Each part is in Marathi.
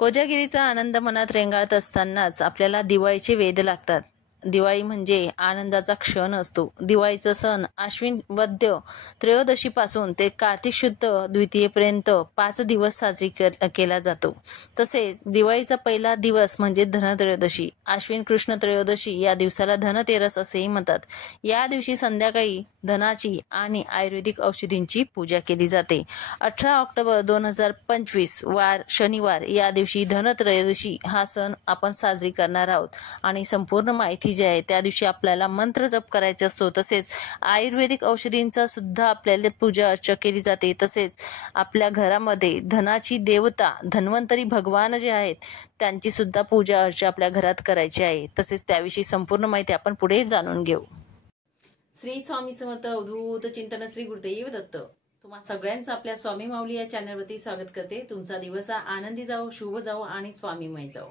कोजागिरीचा आनंद मनात रेंगाळत असतानाच आपल्याला दिवाळीचे वेध लागतात। दिवाळी म्हणजे आनंदाचा क्षण असतो। दिवाळीचा सण आश्विन वद्य त्रयोदशीपासून ते कार्तिक शुद्ध द्वितीयेपर्यंत 5 दिवस साजरी केला जातो। तसेच दिवाळीचा पहिला दिवस म्हणजे धनत्रयोदशी। आश्विन कृष्ण त्रयोदशी या दिवसाला धनतेरस असेही म्हणतात। या दिवशी संध्याकाळी धनाची आणि आयुर्वेदिक औषधींची पूजा केली जाते। 18 ऑक्टोबर 2025 वार शनिवार या दिवशी धनत्रयोदशी हा सण आपण साजरी करणार आहोत आणि संपूर्ण माहिती जी आहे त्या दिवशी आपल्याला मंत्र जप करायचा असतो। तसेच आयुर्वेदिक औषधींचा सुद्धा आपल्याला पूजा अर्चा केली जाते। तसेच आपल्या घरामध्ये धनाची देवता धन्वंतरी भगवान जे आहेत त्यांची सुद्धा पूजा अर्चा आपल्या घरात करायची आहे। तसेच त्याविषयी संपूर्ण माहिती आपण पुढे जाणून घेऊ। श्री स्वामी समर्थ अवधूत चिंतन श्री गुरुदेव दत्त। तुम्हा सगळ्यांचं आपल्या स्वामी माऊली या चॅनलवरती स्वागत करते। तुमचा दिवस आनंदी जाओ, शुभ जाओ आणि स्वामीमय जाओ।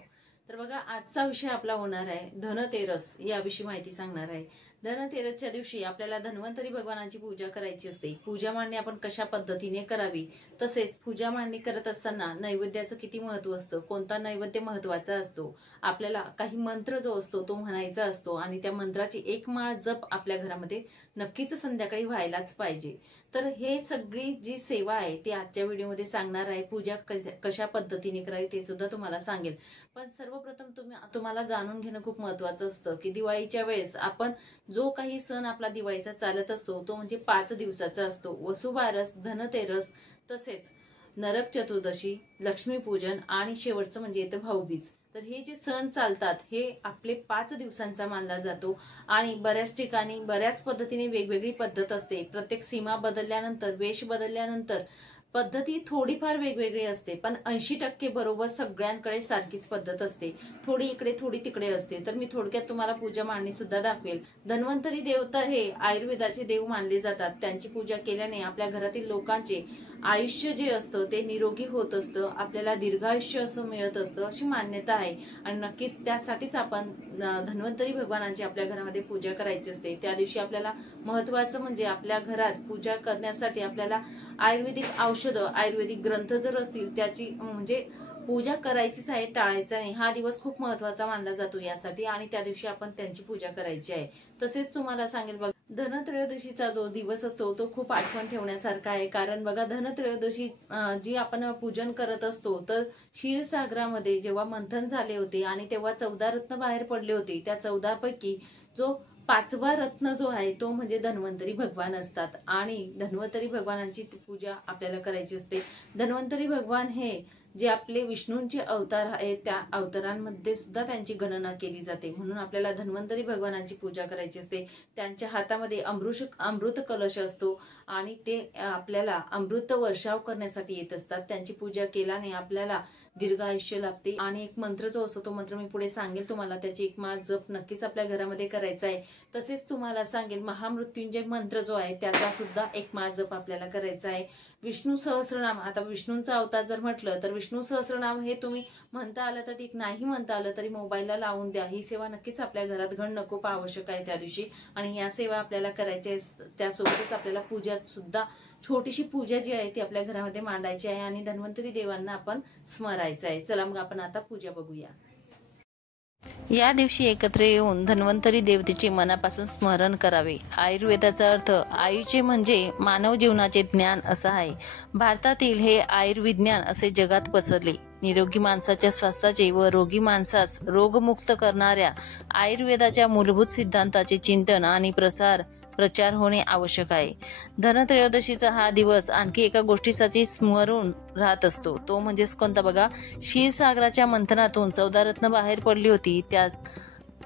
तर बघा, आजचा विषय आपला होणार आहे धनतेरस याविषयी माहिती सांगणार आहे। धनतेरसच्या दिवशी आपल्याला धन्वंतरी भगवानाची पूजा करायची असते। पूजा मांडणी आपण कशा पद्धतीने करावी, तसेच पूजा मांडणी करत असताना नैवेद्याचं किती महत्त्व असतं, कोणता नैवेद्य महत्त्वाचा असतो, आपल्याला काही मंत्र जो असतो तो म्हणायचा असतो आणि त्या मंत्राची एक माळ जप आपल्या घरामध्ये नक्कीच संध्याकाळी व्हायलाच पाहिजे। तर हे सगळी जी सेवा आहे ती आजच्या व्हिडिओमध्ये सांगणार आहे। पूजा कशा पद्धतीने करावी ते सुद्धा तुम्हाला सांगेल। पण सर्वप्रथम तुम्हाला जाणून घेणं खूप महत्त्वाचं असतं की दिवाळीच्या वेळेस आपण जो काही सण आपला दिवाळीचा चालत असतो तो म्हणजे 5 दिवसाचा असतो। वसुबारस, धनतेरस, तसेच नरक चतुर्दशी, लक्ष्मीपूजन आणि शेवटचं म्हणजे येतं भाऊबीज। तर हे जे सण चालतात हे आपले 5 दिवसांचा मानला जातो आणि बऱ्याच ठिकाणी बऱ्याच पद्धतीने वेगवेगळी पद्धत असते। प्रत्येक सीमा बदलल्यानंतर, वेश बदलल्यानंतर पद्धती थोडीफार वेगवेगळी असते, पण 80% बरोबर सगळ्यांकडे सारखीच पद्धत असते। थोडी इकडे थोडी तिकडे असते। तर मी थोडक्यात तुम्हाला पूजा मांडणी सुद्धा दाखवेल। धन्वंतरी देवता हे आयुर्वेदाचे देव मानले जातात। त्यांची पूजा केल्याने आपल्या घरातील लोकांचे आयुष्य जे असतं ते निरोगी होत असतं, आपल्याला दीर्घायुष्य असं मिळत असतं अशी मान्यता आहे। आणि नक्कीच त्यासाठीच आपण धन्वंतरी भगवानांची आपल्या घरामध्ये पूजा करायची असते। त्या दिवशी आपल्याला महत्त्वाचं म्हणजे आपल्या घरात पूजा करण्यासाठी आपल्याला आयुर्वेदिक औषधं, आयुर्वेदिक ग्रंथ जर असतील त्याची म्हणजे पूजा करायचीच आहे, टाळायचा नाही। हा दिवस खूप महत्त्वाचा मानला जातो यासाठी आणि त्या दिवशी आपण त्यांची पूजा करायची आहे। तसेच तुम्हाला सांगेल बघा, धनत्रयोदशीचा जो दिवस असतो तो खूप आठवण ठेवण्यासारखा आहे। कारण बघा, धनत्रयोदशी जी आपण पूजन करत असतो तर क्षीरसागरामध्ये जेव्हा मंथन झाले होते आणि तेव्हा 14 रत्न बाहेर पडले होते। त्या 14 पैकी जो 5वा रत्न जो आहे तो म्हणजे धन्वंतरी भगवान असतात आणि धन्वंतरी भगवानांची पूजा आपल्याला करायची असते। धन्वंतरी भगवान हे जे आपले विष्णूंचे अवतार आहेत त्या अवतारांमध्ये सुद्धा त्यांची गणना केली जाते। म्हणून आपल्याला धन्वंतरी भगवानांची पूजा करायची असते। त्यांच्या हातामध्ये अमृत कलश असतो आणि ते आपल्याला अमृत वर्षाव करण्यासाठी येत असतात। त्यांची पूजा केल्याने आपल्याला दीर्घ आयुष्य लाभते आणि एक मंत्र जो असतो तो मंत्र मी पुढे सांगेल तुम्हाला, त्याची एक माळ जप नक्कीच आपल्या घरामध्ये करायचा आहे। तसेच तुम्हाला सांगेल महामृत्युंजय मंत्र जो आहे त्याचा सुद्धा एक माळ जप आपल्याला करायचा आहे। विष्णू सहस्रनाम, आता विष्णूंचा अवतार जर म्हटलं तर विष्णू सहस्रनाम हे तुम्ही म्हणता आलं तर ठीक, नाही म्हणता आलं तरी मोबाईलला लावून द्या। ही सेवा नक्कीच आपल्या घरात घडणं खूप आवश्यक आहे त्या दिवशी आणि या सेवा आपल्याला करायच्या आहे। त्यासोबतच आपल्याला पूजा सुद्धा, छोटीशी पूजा जी आहे ती आपल्या घरामध्ये मांडायची आहे आणि धन्वंतरी देवांना आपण स्मरायचं आहे। चला मग आपण आता पूजा बघूया। या दिवशी एकत्र येऊन धन्वंतरी देवतेचे मनापासून स्मरण करावे। आयुर्वेदाचा अर्थ आयुचे म्हणजे मानव जीवनाचे ज्ञान असा आहे। भारतातील हे आयुर्विज्ञान असे जगात पसरले। निरोगी माणसाच्या स्वास्थ्याचे व रोगी माणसास रोगमुक्त करणाऱ्या आयुर्वेदाच्या मूलभूत सिद्धांताचे चिंतन आणि प्रचार होणे आवश्यक आहे। धनत्रयोदशीचा हा दिवस आणखी एका गोष्टीसाठी स्मरून राहत असतो, तो म्हणजेच कोणता बघा, क्षीरसागराच्या मंथनातून 14 रत्न बाहेर पडली होती। त्यात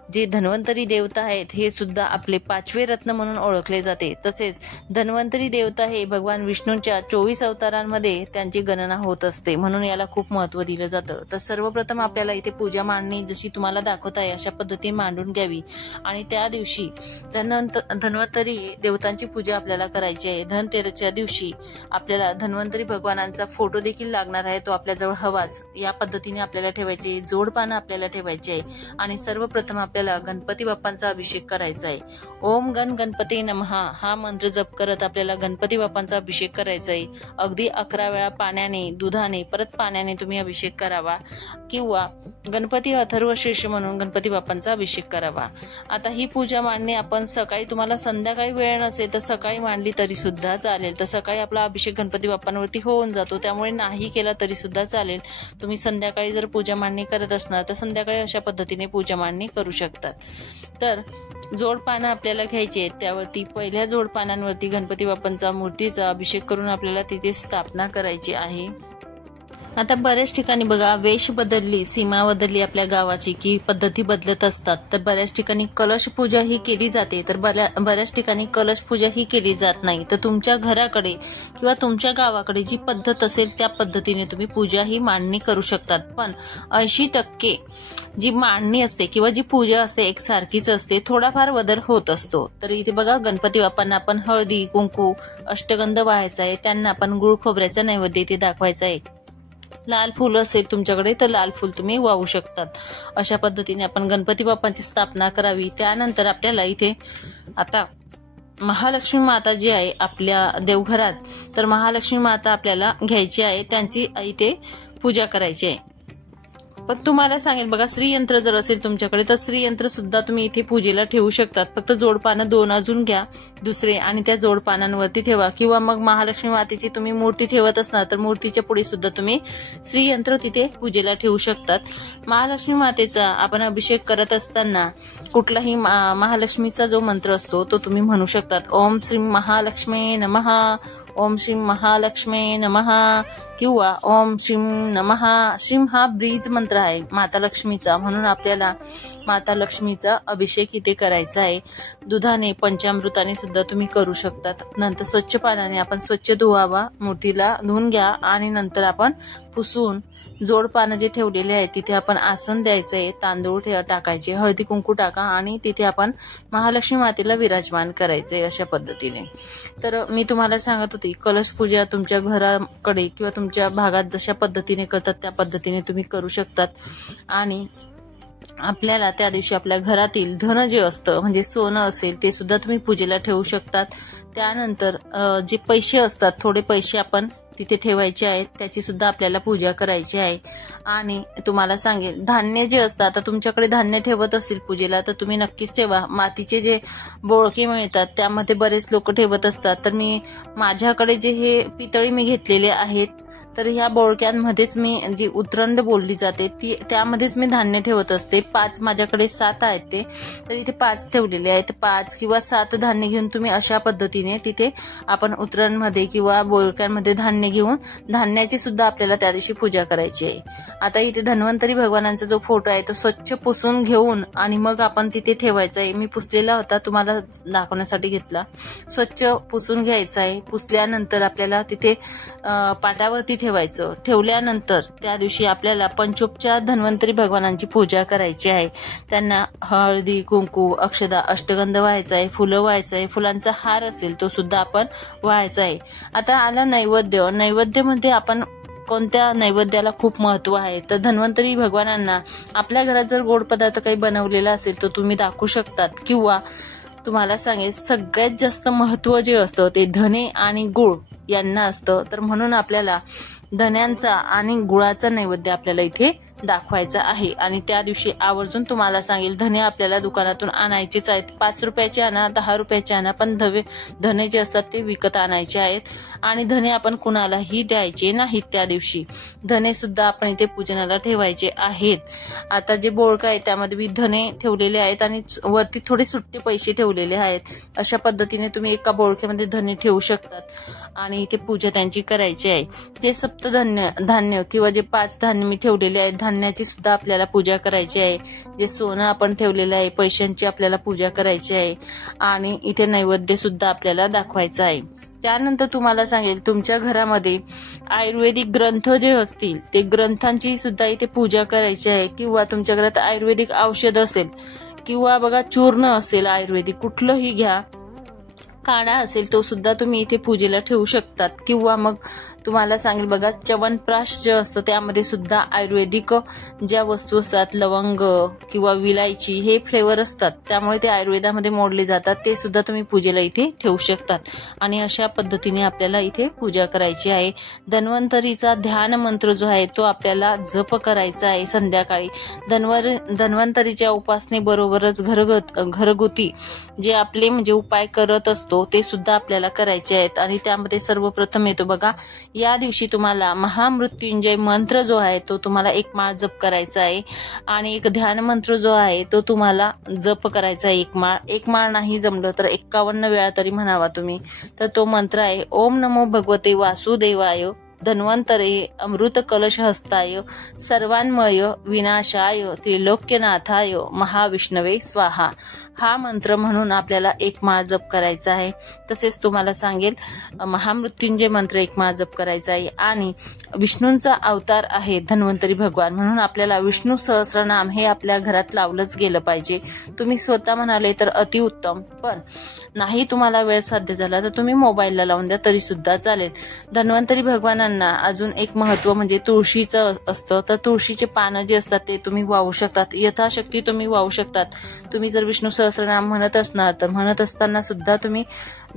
जे धन्वंतरी देवता आहेत हे सुद्धा आपले 5वे रत्न म्हणून ओळखले जाते। तसेच धन्वंतरी देवता हे भगवान विष्णूंच्या 24 अवतारांमध्ये त्यांची गणना होत असते, म्हणून याला खूप महत्त्व दिलं जातं। तर सर्वप्रथम आपल्याला इथे पूजा मांडणी जशी तुम्हाला दाखवत आहे अशा पद्धतीने मांडून घ्यावी आणि त्या दिवशी धन्वंतरी देवतांची पूजा आपल्याला करायची आहे। धनतेरसच्या दिवशी आपल्याला धन्वंतरी भगवानांचा फोटो देखील लागणार आहे, तो आपल्याजवळ हवाच। या पद्धतीने आपल्याला ठेवायचे, जोडपानं आपल्याला ठेवायचे आहे आणि सर्वप्रथम आपल्याला आपल्याला गणपती बाप्पांचा अभिषेक करायचा आहे. ओम गण गणपती नमः हा मंत्र जप करत आपल्याला गणपती बाप्पांचा अभिषेक करायचा आहे. अगदी 11 वेळा पाण्याने, दुधाने, परत पाण्याने तुम्ही अभिषेक करावा किंवा गणपती अथर्वशीर्ष म्हणून गणपती बाप्पांचा अभिषेक करावा. आता ही पूजा मांडणे आपण सकाळी, तुम्हाला संध्याकाळी वेळ नसेल तर सकाळी मांडली तरी सुद्धा चालेल. तर सकाळी आपला अभिषेक गणपती बाप्पांवरती होऊन जातो, त्यामुळे नाही केला तरी सुद्धा चालेल. तुम्ही संध्याकाळी जर पूजा मांडणी करत असणार तर संध्याकाळी अशा पद्धतीने पूजा मांडणी करू शकतात. तर जोड पानं आपल्याला घ्यायची आहेत, त्यावरती पहिल्या जोड पानांवरती गणपती बाप्पांचा मूर्तीचा अभिषेक करून आपल्याला तिथे स्थापना करायची आहे. आता बऱ्याच ठिकाणी बघा, वेश बदलली, सीमा बदलली आपल्या गावाची की पद्धती बदलत असतात. तर बऱ्याच ठिकाणी कलश पूजा ही केली जाते, तर बऱ्याच ठिकाणी कलश पूजा ही केली जात नाही. तर तुमच्या घराकडे किंवा तुमच्या गावाकडे जी पद्धत असेल त्या पद्धतीने तुम्ही पूजा ही मांडणी करू शकतात. पण 80% जी मांडणी असते किंवा जी पूजा असते एकसारखीच असते, थोडाफार बदल होत असतो. तर इथे बघा, गणपती बाप्पांना आपण हळदी कुंकू अष्टगंध वाहायचा आहे, त्यांना आपण गुळ खोबऱ्याचा नैवेद्य इथे दाखवायचा आहे. लाल फुल असेल तुमच्याकडे तर लाल फुल तुम्ही वाहू शकतात. अशा पद्धतीने आपण गणपती बाप्पांची स्थापना करावी. त्यानंतर आपल्याला इथे आता महालक्ष्मी माता जी आहे आपल्या देवघरात, तर महालक्ष्मी माता आपल्याला घ्यायची आहे, त्यांची इथे पूजा करायची आहे. पण तुम्हाला सांगेल बघा, श्रीयंत्र जर असेल तुमच्याकडे तर श्रीयंत्र सुद्धा तुम्ही इथे पूजेला ठेवू शकतात. फक्त जोडपानं 2 अजून घ्या दुसरे आणि त्या जोडपानांवरती ठेवा. किंवा मग महालक्ष्मी मातेची तुम्ही मूर्ती ठेवत असणार तर मूर्तीच्या पुढे सुद्धा तुम्ही श्रीयंत्र तिथे पूजेला ठेवू शकतात. महालक्ष्मी मातेचा आपण अभिषेक करत असताना कुठलाही महालक्ष्मीचा जो मंत्र असतो तो तुम्ही म्हणू शकतात. ओम श्री महालक्ष्मी नमः, ओम श्री महालक्ष्मी नमः किंवा ओम श्रीम नमः. श्रीम हा ब्रीज मंत्र आहे माता लक्ष्मीचा, म्हणून आपल्याला माता लक्ष्मीचा अभिषेक इथे करायचा आहे. दुधाने, पंचामृताने सुद्धा तुम्ही करू शकतात. नंतर स्वच्छ पाण्याने आपण स्वच्छ धुवावा, मूर्तीला धुवून घ्या आणि नंतर आपण पुसून जोड पानं जे ठेवलेले आहेत तिथे आपण आसन द्यायचं आहे, तांदूळ टाकायचे, हळदी कुंकू टाका आणि तिथे आपण महालक्ष्मी मातेला विराजमान करायचंय अशा पद्धतीने. तर मी तुम्हाला सांगत होती, कलश पूजा तुमच्या घराकडे किंवा तुमच्या भागात जशा पद्धतीने करतात त्या पद्धतीने तुम्ही करू शकतात. आणि आपल्याला त्या दिवशी आपल्या घरातील धन जे असतं म्हणजे सोनं असेल ते सुद्धा तुम्ही पूजेला ठेवू शकतात. त्यानंतर जे पैसे असतात, थोडे पैसे आपण तिथे ठेवायचे आहेत, त्याची सुद्धा आपल्याला पूजा करायची आहे. आणि तुम्हाला सांगेल, धान्य जे असतं, आता तुमच्याकडे धान्य ठेवत असतील पूजेला तर तुम्ही नक्कीच ठेवा. मातीचे जे बोळके मिळतात त्यामध्ये बरेच लोक ठेवत असतात. तर माझ्याकडे जे हे पितळी मी घेतलेले आहेत, तर ह्या बोळक्यांमध्येच मी जी उतरंड बोलली जाते त्यामध्येच मी धान्य ठेवत असते. 5 माझ्याकडे 7 आहेत ते, तर इथे 5 ठेवलेले आहेत. 5 किंवा 7 धान्य घेऊन तुम्ही अशा पद्धतीने तिथे आपण उतरणमध्ये किंवा बोळक्यांमध्ये धान्य घेऊन धान्याची सुद्धा आपल्याला त्या दिवशी पूजा करायची आहे. आता इथे धन्वंतरी भगवानांचा जो फोटो आहे तो स्वच्छ पुसून घेऊन आणि मग आपण तिथे ठेवायचा आहे. मी पुसलेला होता, तुम्हाला दाखवण्यासाठी घेतला. स्वच्छ पुसून घ्यायचा आहे. पुसल्यानंतर आपल्याला तिथे पाटावरती ठेवायचं. ठेवल्यानंतर त्या दिवशी आपल्याला पंचोपचार धन्वंतरी भगवानांची पूजा करायची आहे. त्यांना हळदी कुंकू अक्षदा अष्टगंध व्हायचा आहे, फुलं व्हायचं आहे, फुलांचा हार असेल तो सुद्धा आपण व्हायचा आहे. आता आला नैवेद्य. नैवेद्यामध्ये आपण कोणत्या नैवेद्याला खूप महत्व आहे, तर धन्वंतरी भगवानांना आपल्या घरात जर गोड पदार्थ काही बनवलेला असेल तर तुम्ही दाखवू शकतात. किंवा तुम्हाला सांगेल, सगळ्यात जास्त महत्व जे असतं ते धने आणि गुळ यांना असतं. तर म्हणून आपल्याला धन्यांचा आणि गुळाचा नैवेद्य आपल्याला इथे दाखवायचा आहे. आणि त्या दिवशी आवर्जून तुम्हाला सांगेल, धने आपल्याला दुकानातून आणायचेच आहेत. 5 रुपयाचे आणा, 10 रुपयाचे आणा, पण धने जे असतात ते विकत आणायचे आहेत. आणि धने आपण कुणालाही द्यायचे नाहीत. त्या दिवशी धने सुद्धा आपण इथे पूजनाला ठेवायचे आहेत. आता जे बोळका आहे त्यामध्ये मी धने ठेवलेले आहेत आणि वरती थोडे सुट्टे पैसे ठेवलेले आहेत. अशा पद्धतीने तुम्ही एका बोळक्यामध्ये धने ठेवू शकतात आणि इथे पूजा त्यांची करायची आहे. ते धान्य किंवा जे 5 धान्य मी ठेवलेले आहेत धान्याची सुद्धा आपल्याला पूजा करायची आहे. जे सोनं आपण ठेवलेलं आहे पैशांची आपल्याला पूजा करायची आहे. आणि इथे नैवेद्य सुद्धा आपल्याला दाखवायचा आहे. त्यानंतर तुम्हाला सांगेल, तुमच्या घरामध्ये आयुर्वेदिक ग्रंथ जे असतील ते ग्रंथांची सुद्धा इथे पूजा करायची आहे. किंवा तुमच्या घरात आयुर्वेदिक औषध असेल किंवा बघा चूर्ण असेल आयुर्वेदिक कुठलंही घ्या, काढा असेल तो सुद्धा तुम्ही इथे पूजेला ठेवू शकतात. किंवा मग तुम्हाला सांगेल बघा, च्यवनप्राश जे असतं त्यामध्ये सुद्धा आयुर्वेदिक ज्या वस्तू असतात, लवंग किंवा विलायची हे फ्लेवर असतात, त्यामुळे ते आयुर्वेदामध्ये मोडले जातात. ते सुद्धा तुम्ही पूजेला इथे ठेवू शकतात. आणि अशा पद्धतीने आपल्याला इथे पूजा करायची आहे. धन्वंतरीचा ध्यान मंत्र जो आहे तो आपल्याला जप करायचा आहे संध्याकाळी. धन्वंतरीच्या उपासनेबरोबरच घरगुती जे आपले म्हणजे उपाय करत असतो ते सुद्धा आपल्याला करायचे आहेत. आणि त्यामध्ये सर्वप्रथम येतो बघा, या दिवशी तुम्हाला महामृत्युंजय मंत्र जो आहे तो तुम्हाला एक माळ जप करायचा आहे. आणि एक ध्यान मंत्र जो आहे तो तुम्हाला जप करायचा आहे एक माळ नाही जमलं तर 51 वेळा तरी म्हणावा तुम्ही. तर तो मंत्र आहे, ओम नमो भगवते वासुदेवाय धन्वंतरे अमृत कलश हस्ताय सर्वान्मय विनाशाय त्रिलोक्यनाथाय महाविष्णवे स्वाहा. हा मंत्र म्हणून आपल्याला एक माळ जप करायचा आहे. तसेच तुम्हाला सांगेल महामृत्युंजय मंत्र एक माळ जप करायचा आहे. आणि विष्णूंचा अवतार आहे धन्वंतरी भगवान, म्हणून आपल्याला विष्णू सहस्रनाम हे आपल्या घरात लावलंच गेलं पाहिजे. तुम्ही स्वतः म्हणाले तर अतिउत्तम, पण नाही तुम्हाला वेळ साध्य झाला तर तुम्ही मोबाईलला लावून द्या तरी सुद्धा चालेल. धन्वंतरी भगवानांना अजून एक महत्व म्हणजे तुळशीचं असतं. तर तुळशीचे पानं जे असतात ते तुम्ही वाहू शकतात, यथाशक्ती तुम्ही वाहू शकतात. तुम्ही जर विष्णू सहस्रनाम म्हणत असणार तर म्हणत असताना सुद्धा तुम्ही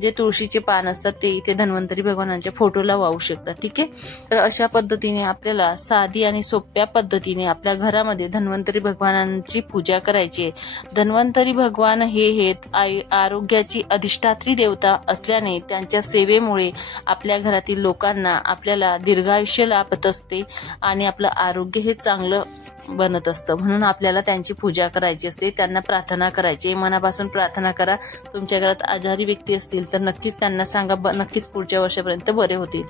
जे तुळशीचे पान असतात ते इथे धन्वंतरी भगवानांच्या फोटोला वाहू शकता. ठीक आहे. तर अशा पद्धतीने आपल्याला साधी आणि सोप्या पद्धतीने आपल्या घरामध्ये धन्वंतरी भगवानांची पूजा करायची आहे. धन्वंतरी भगवान हे आरोग्याची अधिष्ठात्री देवता असल्याने त्यांच्या सेवेमुळे आपल्या घरातील लोकांना आपल्याला दीर्घायुष्य लाभत असते आणि आपलं आरोग्य हे चांगलं बनत असतं. म्हणून आपल्याला त्यांची पूजा करायची असते, त्यांना प्रार्थना करायची. मनापासून प्रार्थना करा. तुमच्या घरात आजारी व्यक्ती असतील तर नक्कीच त्यांना सांगा, नक्कीच पुढच्या वर्षापर्यंत बरे होतील.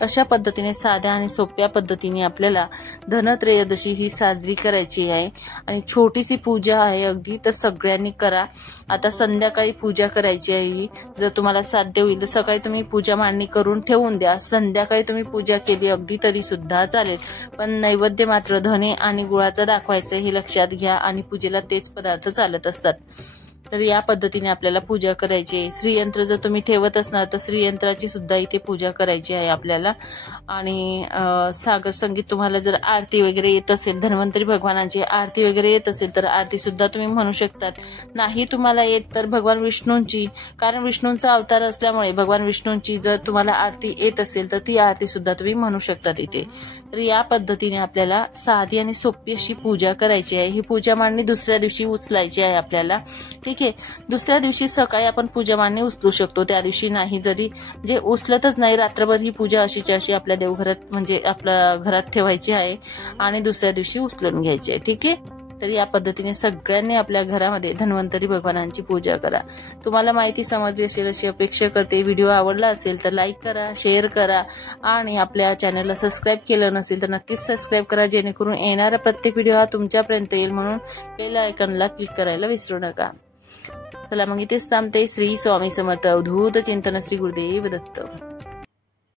अशा पद्धतीने साध्या आणि सोप्या पद्धतीने आपल्याला धनत्रयोदशी ही साजरी करायची आहे. आणि छोटीशी पूजा आहे अगदी, तर सगळ्यांनी करा. आता संध्याकाळी पूजा करायची आहे. जर तुम्हाला साध्य होईल तर सकाळी तुम्ही पूजा मांडणी करून ठेवून द्या, संध्याकाळी तुम्ही पूजा केली अगदी तरी सुद्धा चालेल. पण नैवेद्य मात्र धने आणि गुळाचा दाखवायचं हे लक्षात घ्या. आणि पूजेला तेच पदार्थ चालत असतात. तर या पद्धतीने आपल्याला पूजा करायची आहे. श्रीयंत्र जर तुम्ही ठेवत असणार तर श्रीयंत्राची सुद्धा इथे पूजा करायची आहे आपल्याला. आणि सागर संगीत तुम्हाला जर आरती वगैरे येत असेल, धन्वंतरी भगवानांची आरती वगैरे येत असेल तर आरती सुद्धा तुम्ही म्हणू शकतात. नाही तुम्हाला येत तर भगवान विष्णूंची, कारण विष्णूंचा अवतार असल्यामुळे भगवान विष्णूंची जर तुम्हाला आरती येत असेल तर ती आरती सुद्धा तुम्ही म्हणू शकतात इथे. तर या पद्धतीने आपल्याला साधी आणि सोपी अशी पूजा करायची आहे. ही पूजा मांडणी दुसऱ्या दिवशी उचलायची आहे आपल्याला. ठीक आहे. दुसऱ्या दिवशी सकाळी आपण पूजा मांडणी उचलू शकतो, त्या दिवशी नाही. जरी जे उचलतच नाही, रात्रभर ही पूजा अशीच्या अशी आपल्या देवघरात म्हणजे आपल्या घरात ठेवायची आहे आणि दुसऱ्या दिवशी उचलून घ्यायची आहे. ठीक आहे. तर या पद्धतीने सगळ्यांनी आपल्या घरामध्ये धन्वंतरी भगवानांची पूजा करा. तुम्हाला माहिती समजली असेल अशी अपेक्षा करते. व्हिडिओ आवडला असेल तर लाईक करा, शेअर करा आणि आपल्या चॅनलला सबस्क्राईब केलं नसेल तर नक्कीच सबस्क्राईब करा, जेणेकरून येणारा प्रत्येक व्हिडिओ हा तुमच्यापर्यंत येईल. म्हणून बेल आयकॉनला क्लिक करायला विसरू नका. चला मग इथेच थांबते. श्री स्वामी समर्थ. अवधूत चिंतन. श्री गुरुदेव दत्त.